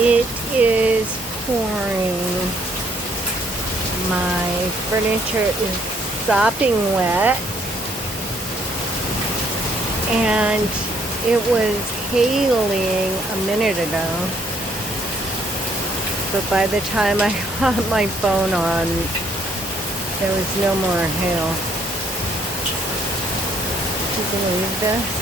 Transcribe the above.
It is pouring. My furniture is sopping wet. And it was hailing a minute ago. But by the time I got my phone on, there was no more hail. Would you believe this?